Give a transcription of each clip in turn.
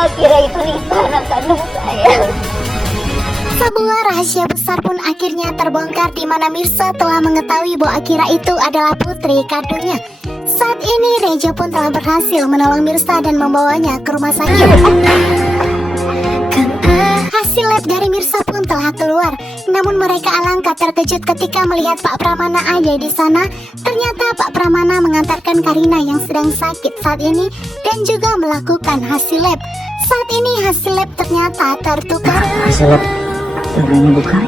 Akira itu Nisa, anak kandung saya. Sebuah rahasia besar pun akhirnya terbongkar di mana Mirsa telah mengetahui bahwa Akira itu adalah putri kandungnya. Saat ini Reja pun telah berhasil menolong Mirsa dan membawanya ke rumah sakit. Hasil lab dari Mirsa pun telah keluar. Namun mereka alangkah terkejut ketika melihat Pak Pramana ada di sana. Ternyata Pak Pramana mengantarkan Karina yang sedang sakit saat ini dan juga melakukan hasil lab. Saat ini hasil lab ternyata tertukar. Hasil lab ini bukan.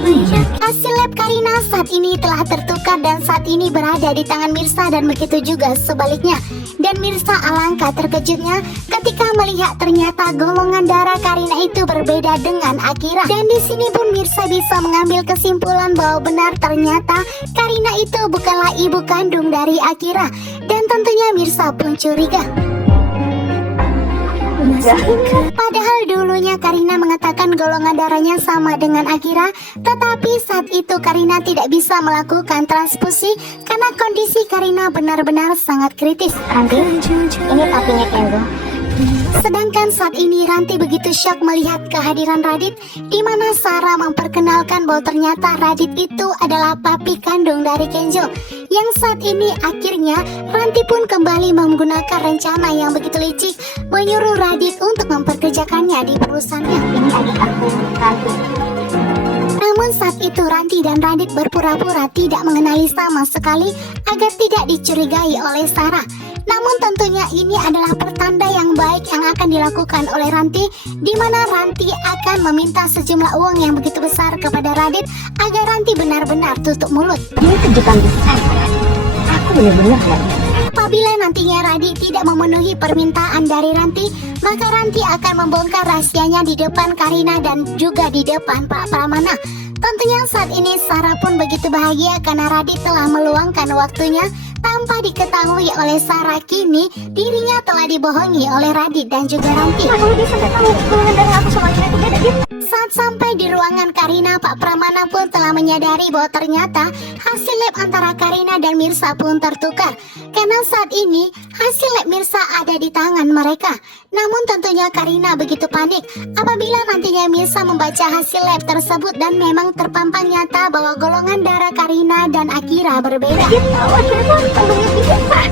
Hasil lab Karina saat ini telah tertukar dan saat ini berada di tangan Mirsa dan begitu juga sebaliknya. Dan Mirsa alangkah terkejutnya ketika melihat ternyata golongan darah Karina itu berbeda dengan Akira. Dan di sini pun Mirsa bisa mengambil kesimpulan bahwa benar ternyata Karina itu bukanlah ibu kandung dari Akira. Dan tentunya Mirsa pun curiga. Padahal dulunya Karina mengatakan golongan darahnya sama dengan Akira, tetapi saat itu Karina tidak bisa melakukan transfusi karena kondisi Karina benar-benar sangat kritis. Ranti, ini papinya Kenzo. Sedangkan saat ini Ranti begitu syok melihat kehadiran Radit, di mana Sarah memperkenalkan bahwa ternyata Radit itu adalah papi kandung dari Kenzo. Yang saat ini akhirnya Ranti pun kembali menggunakan rencana yang begitu licik, menyuruh Radit untuk memperkerjakannya di perusahaannya. Ini adik aku, Ranti. Namun saat itu Ranti dan Radit berpura-pura tidak mengenali sama sekali agar tidak dicurigai oleh Sarah. Namun tentunya ini adalah pertanda yang baik yang akan dilakukan oleh Ranti, di mana Ranti akan meminta sejumlah uang yang begitu besar kepada Radit agar Ranti benar-benar tutup mulut. Ini kejutan besar. Aku benar-benar nggak. Apabila nantinya Radit tidak memenuhi permintaan dari Ranti, maka Ranti akan membongkar rahasianya di depan Karina dan juga di depan Pak Pramana. Tentunya saat ini Sarah pun begitu bahagia karena Radit telah meluangkan waktunya tanpa diketahui oleh Sarah. Kini dirinya telah dibohongi oleh Radit dan juga Ranti. Kalau dia sampai tahu golongan darah aku sama Akira itu beda, dia. Saat sampai di ruangan Karina, Pak Pramana pun telah menyadari bahwa ternyata hasil lab antara Karina dan Mirsa pun tertukar. Karena saat ini hasil lab Mirsa ada di tangan mereka. Namun tentunya Karina begitu panik apabila nantinya Mirsa membaca hasil lab tersebut dan memang terpampang nyata bahwa golongan darah Karina dan Akira berbeda. Dia tahu Akira itu kandungnya dia, Pak.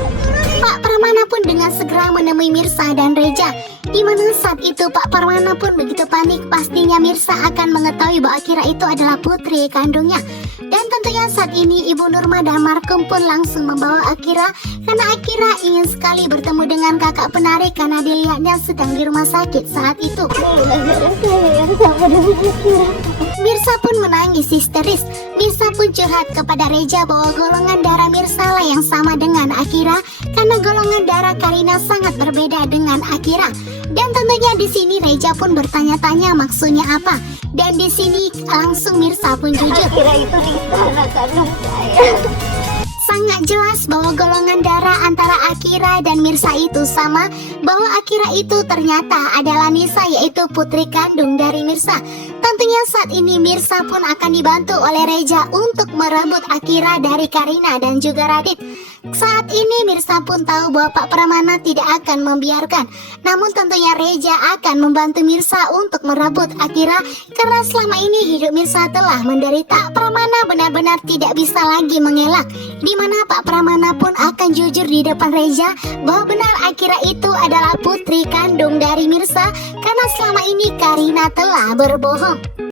Pak Pramana pun dengan segera menemui Mirsa dan Reja, di mana saat itu Pak Pramana pun begitu panik. Pastinya Mirsa akan mengetahui bahwa Akira itu adalah putri kandungnya. Dan tentunya saat ini Ibu Nurma dan Markum pun langsung membawa Akira karena Akira ingin sekali bertemu dengan kakak penari karena dilihatnya sedang di rumah sakit saat itu. Mirsa pun menangis histeris. Mirsa pun curhat kepada Reja bahwa golongan darah Mirsa lah yang sama dengan Akira karena golongan darah Karina sangat berbeda dengan Akira. Dan tentunya di sini Reja pun bertanya-tanya maksudnya apa. Dan di sini langsung Mirsa pun jujur. Akira itu Nisa, anak kandung saya. Sangat jelas bahwa golongan darah antara Akira dan Mirsa itu sama, bahwa Akira itu ternyata adalah Nisa, yaitu putri kandung dari Mirsa. Tentunya saat ini Mirsa pun akan dibantu oleh Reja untuk merebut Akira dari Karina dan juga Radit. Saat ini Mirsa pun tahu bahwa Pak Pramana tidak akan membiarkan. Namun tentunya Reja akan membantu Mirsa untuk merebut Akira karena selama ini hidup Mirsa telah menderita. Pramana benar-benar tidak bisa lagi mengelak, di mana Pak Pramana pun akan jujur di depan Reja bahwa benar Akira itu adalah putri kandung dari Mirsa karena selama ini Karina telah berbohong.